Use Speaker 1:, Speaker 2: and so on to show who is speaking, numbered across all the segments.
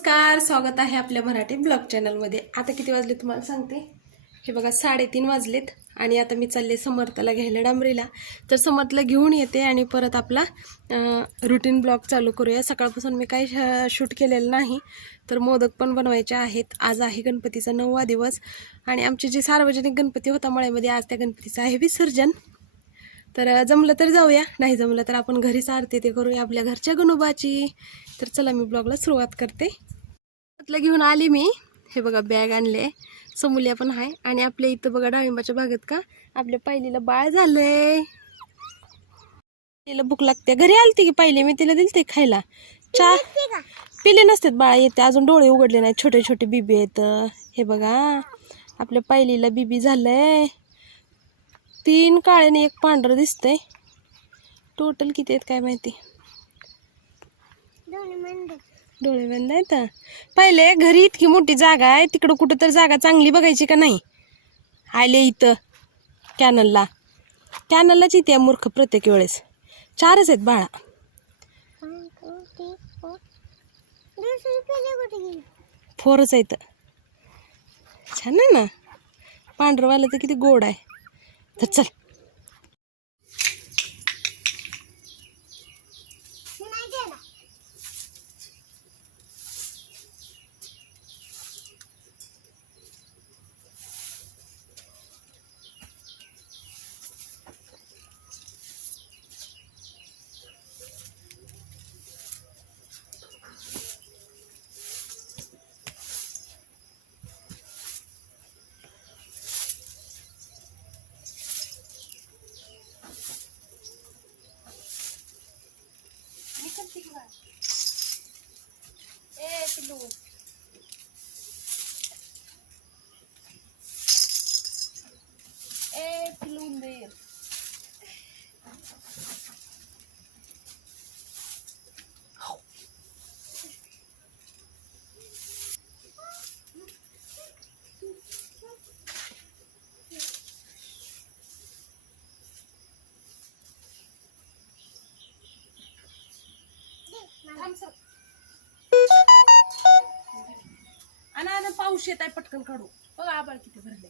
Speaker 1: नमस्कार स्वागत आहे आपल्या मराठी ब्लॉग चॅनलमध्ये. आता किती वाजले तुम्हाला सांगते? हे बघा साडेतीन वाजलेत आणि आता मी चालले समर्थला घ्यायला डांबरीला. तर समर्थला घेऊन येते आणि परत आपला रुटीन ब्लॉग चालू करूया. सकाळपासून मी काही शूट केलेलं नाही तर मोदक पण बनवायचे आहेत. आज आहे गणपतीचा नववा दिवस आणि आमचे जे सार्वजनिक गणपती होता मळ्यामध्ये आज त्या गणपतीचं आहे विसर्जन. तर जमलं तर जाऊया. नाही जमलं तर आपण घरीच आरती ते करूया आपल्या घरच्या गणोबाची. तर चला मी ब्लॉगला सुरुवात करते. त्यातलं घेऊन आली मी. हे बघा बॅग आणले. समूल्या पण आहे आणि आपल्या इथं बघा डाळिंबाच्या बागेत का? आपल्या पहिलीला बाळ झालंय. तिला भूक लागते. घरी आलती की पहिले? मी तिला दिलते खायला. चा पिले नसतात बाळा येते. अजून डोळे उघडले नाही छोटे छोटे बिबी आहेत. हे बघा. आपल्या पहिलीला बिबी झालंय. तीन काळ्याने एक पांढरं दिसतंय. टोटल किती आहेत काय माहिती? डोळे बंद आहेत पहिले घरी इतकी मोठी जागा आहे तिकडं कुठं तर जागा चांगली बघायची का नाही? आले इथं कॅनलला. कॅनललाच इथे आहे मूर्ख प्रत्येक वेळेस. चारच आहेत बाळा. फोरच आहेत. छान आहे ना? पांढरवालं तर किती गोड आहे. तर चल आणि आता पाऊस येत आहे पटकन काढू. बघा आबाळ किती भरले.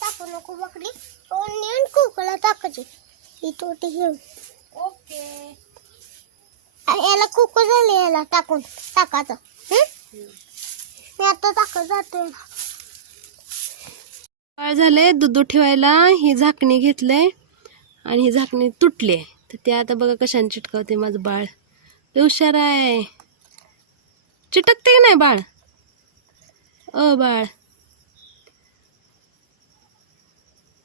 Speaker 2: टाकू नको टाकायची ही घेऊन
Speaker 1: ओके.
Speaker 2: याला कुकर झाले याला टाकून टाकायचं? मी आता टाकत जातो
Speaker 1: काय झालंय? दूध ठेवायला ही झाकणी घेतलंय आणि ही झाकणी तुटली तर ते आता बघा कशाने चिटकावते माझं बाळ. लय हुशार आहे. चिटकते की नाही बाळ? अ बाळ.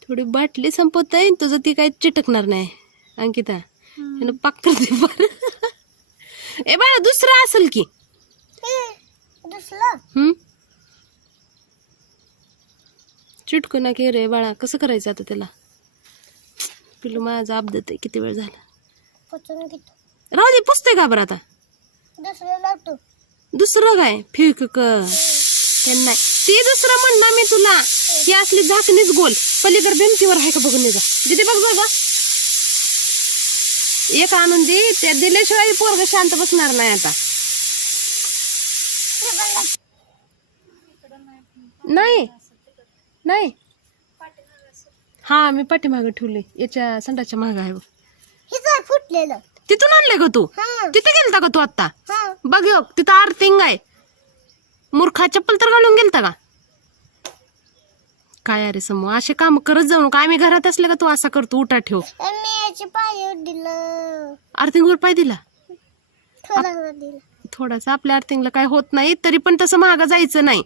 Speaker 1: थोडी बाटली संपवत आहे तुझं ती काही चिटकणार नाही अंकिता. पाक करते बरं. ए बाळा दुसरं असेल की. चिटकू ना की रे बाळा. कसं करायचं आता त्याला? पिलू माझं अपदत आहे. किती वेळ झाला? राहू दे पुसते का बरं आता?
Speaker 2: दुसरं
Speaker 1: काय? फिक त्यांना ती दुसरं म्हणणार मी तुला. ही असली झाकणीच गोल. पलीकडे भिंतीवर आहे का बघून जा. दिदी बघ बघ. एक आणून दे. त्या दिल्याशिवाय पोरग शांत बसणार नाही आता. नाही. नाही. हा मी पाठीमागं ठेवले याच्या संडाच्या मागं आहे बघ.
Speaker 2: फुटलेलं.
Speaker 1: तिथून आणले का तू? तिथे गेलता का तू आता बघ तिथं आर्थिंग आहे. मूर्खा चप्पल तर घालून गेलता का? काय अरे समूह असे काम करत जाऊ नका. आम्ही घरात असले का तू असा करतो? उठा ठेव.
Speaker 2: मी याची पाय दिलं.
Speaker 1: थोडासा आपल्या अर्थिंगला काय होत नाही तरी पण तसं महाग जायचं नाही.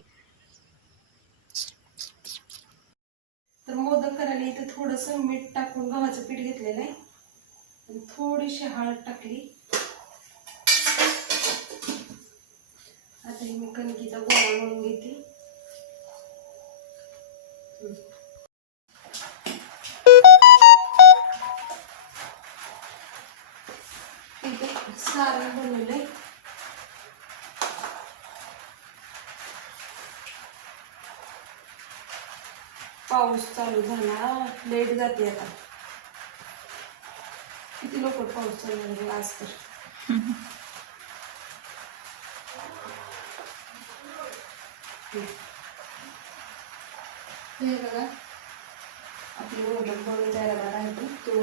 Speaker 1: तर मोदक करायला इथं थोडस मीठ टाकून गव्हाचं पीठ घेतलेलं आहे. थोडीशी हळद टाकली. आता हे मी कणकीचा गोळा म्हणून घेते. सारण बनवलं
Speaker 3: पाऊस चालू झाला लेट जाते आता. किती लवकर पाऊस चालू झाला आज तर. हे बघा आपली ओढ बघून द्यायला राहतो तो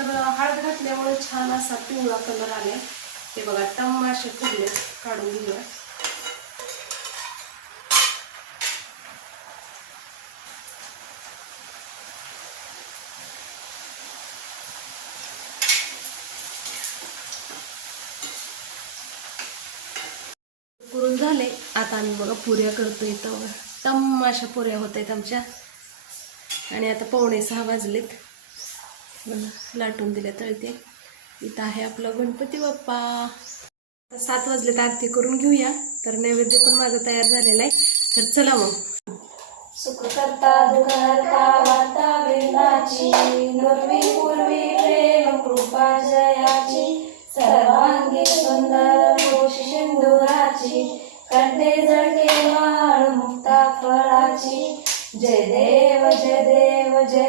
Speaker 3: तर हळद घातल्यामुळे छान असा पिवळा कलर आले ते बघा टम असे काढून घेऊया. करून झाले. आता आम्ही बघा पुऱ्या करतो इथं. टम अशा पुऱ्या होत आहेत आमच्या. आणि आता पावणे सहा वाजलेत. लाटून दिल्या तळते इथं आहे आपला गणपती बाप्पा. आता सात तर आरती करून घेऊया. तर नैवेद्य पण माझा तयार झालेला आहे. तर चला मग. सुख करता दुख हरता वार्ता वेदाची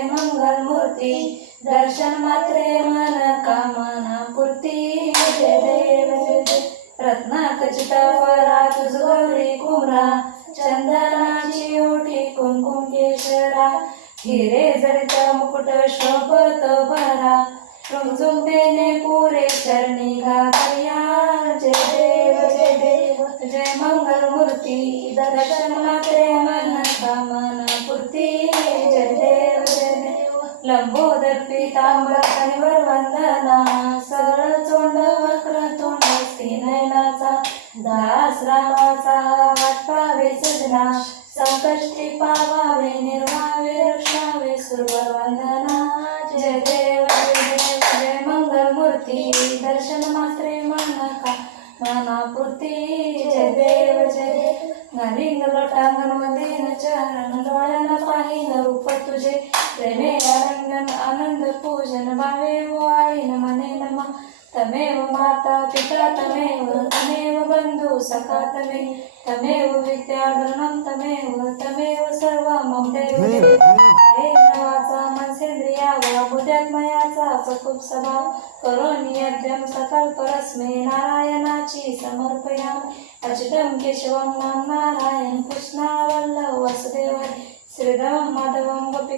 Speaker 3: मंगल मूर्ती दर्शन मात्रे मन कामना पूर्ती. जय देव जय देव. रत्ना खचित परा तुझ गौरी कुमरा चंदनाची ओटी कुमकुम केशरा. हिरे जडित मुकुट शोभत भरा. रुमझुमतेने पुरे आश्रमाचा रामाचा वाटपावे सजना संकष्टी पावावे निर्वावे रक्षावे सुरवंदना जय देव जय देव जय मंगल मूर्ती दर्शन मात्रे मनका मनापूर्ती जय देव जय देव। नलिंग लोटांगण मधीन चरण डोळ्यानं पाहिन रूप तुझे प्रेमे रंगन आनंद पूजन भावे वाळीन मने नमा तमेव माता पिता तमेव तमेव बंधू सखा तमे तमेव विद्याधरणं तमेव तमेव सर्वमं देव हरे नवाचा मनसेंद्रिया वा बुद्ध्यात्मयाचा प्रकोप स्वभाव करोनी यज्ञं सकल परस्मे नारायणाची समर्पयामि अच्युतं केशवं नाम नारायण कृष्णावल्लभ श्रीराम माधवं भजे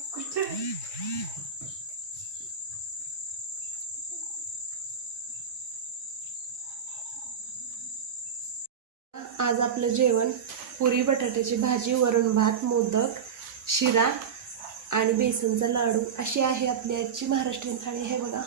Speaker 3: आज आपलं जेवण पुरी बटाट्याची भाजी वरण भात मोदक शिरा आणि बेसनचा लाडू. अशी आहे आपली आजची महाराष्ट्रीयन थाळी. हे बघा.